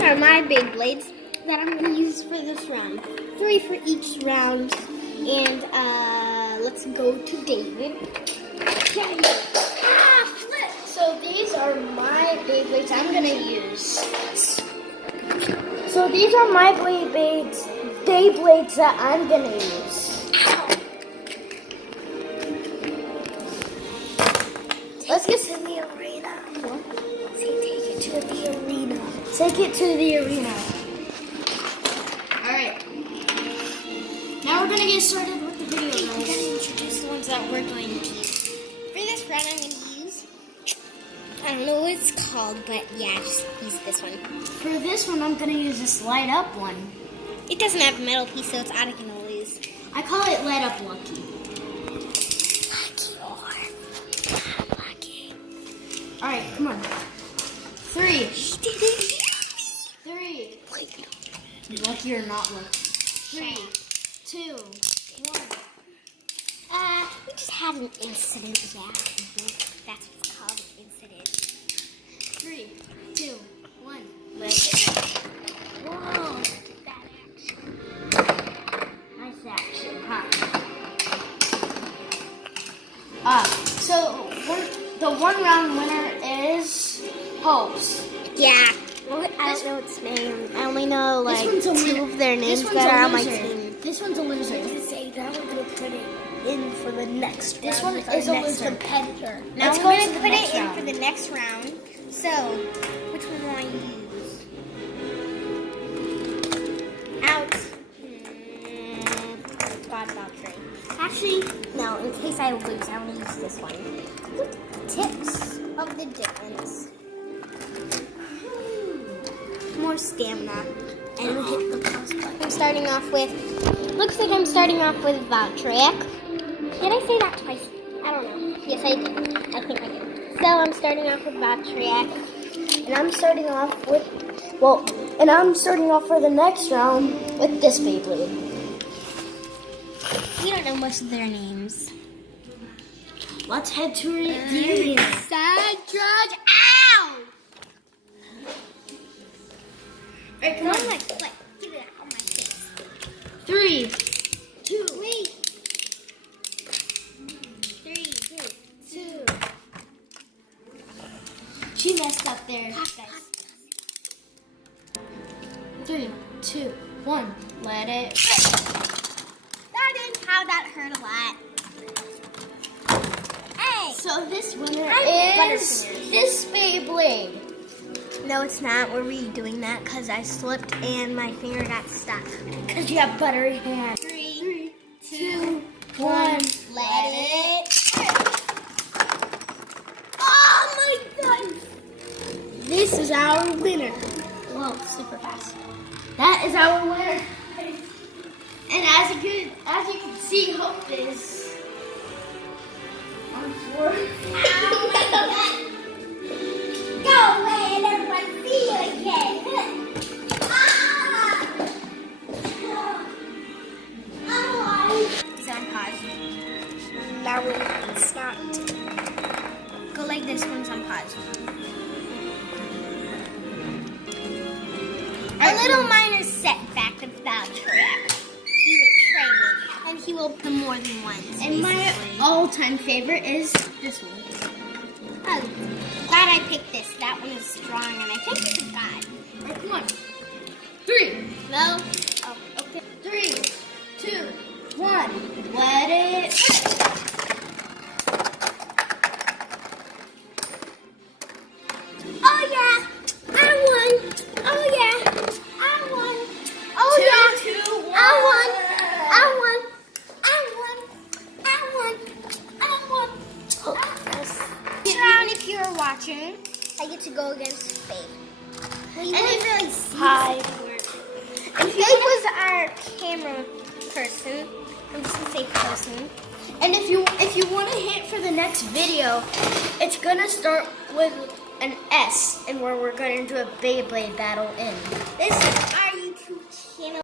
these are my Beyblades that I'm going to use for this round. 3 for each round. And let's go to David. Flip! So these are my Beyblades I'm going to use. So these are my Beyblades that I'm going to use. Let's get to the arena. What? Say take it to the arena. Take it to the arena. Alright. Now we're going to get started with the video. I'm going to introduce the ones that we're going to use. For this round, I'm going to use, I don't know what it's called, but yeah, just use this one. For this one, I'm going to use this light up one. It doesn't have a metal piece, so it's out of lose. I call it light up Lucky. Alright, come on. 3. He did it. 3. Lucky or not lucky? 3, 2, 1. We just had an incident, yeah. That's what's called an incident. 3, 2, 1. Let's Whoa, look at that action. Nice action, huh? So the one round winner is Hopes. Yeah. Well, I don't know its name. I only know like 2 of their names that are on my team. This one's a loser. Say that we're gonna put it in for the next round. This one is a loser competitor. Now we're gonna put it in for the next round. So, which one will I use? Out. God Valkyrie. Actually, no. In case I lose, I want to use this one. Look, tips of the difference. More stamina. And we'll hit the pause button. I'm starting off with. Looks like I'm starting off with Valtryek. Did I say that twice? I don't know. Yes, I did. I think I did. So I'm starting off with Valtryek. And I'm starting off with, I'm starting off for the next round with this Beyblade. We don't know most of their names. Let's head to the arena. Sad Judge. Ow! Alright, come Not on. on my foot. Get it out of my face. 3, 2, Wait. 3, 2. She messed up there. 3, 2, 1. Let it. How that hurt a lot. Hey! So this winner I have is butterfingers. this Beyblade. No, it's not. We're redoing that because I slipped and my finger got stuck. Because you have buttery hands. 3, 2, 1. Let it. Oh my God! This is our winner. Whoa, super fast. That is our winner. And as you can see, Hope is on 4. Oh my God. Go away and everyone see you again. It's on pause. That one stopped. Go like this one's on pause. A little minor setback of Valtryek. He would train me, and he will the more than once. And my basically. all-time favorite is this one. Oh, glad I picked this. That one is strong, and I think it's a god. Alright, come on. 3. No? Oh, okay. 3, 2, 1. Let it. Oh, yeah. I won. Oh, yeah. I won. Oh, 2, yeah. 2, 1. I won. I won. I won. I won. I won. This round, if you're watching, I get to go against Faith. And it really seems Hi. And Faith was our camera person. I'm just gonna say person. And if you want to hit for the next video, it's gonna start with an S, and where we're gonna do a Beyblade battle in. This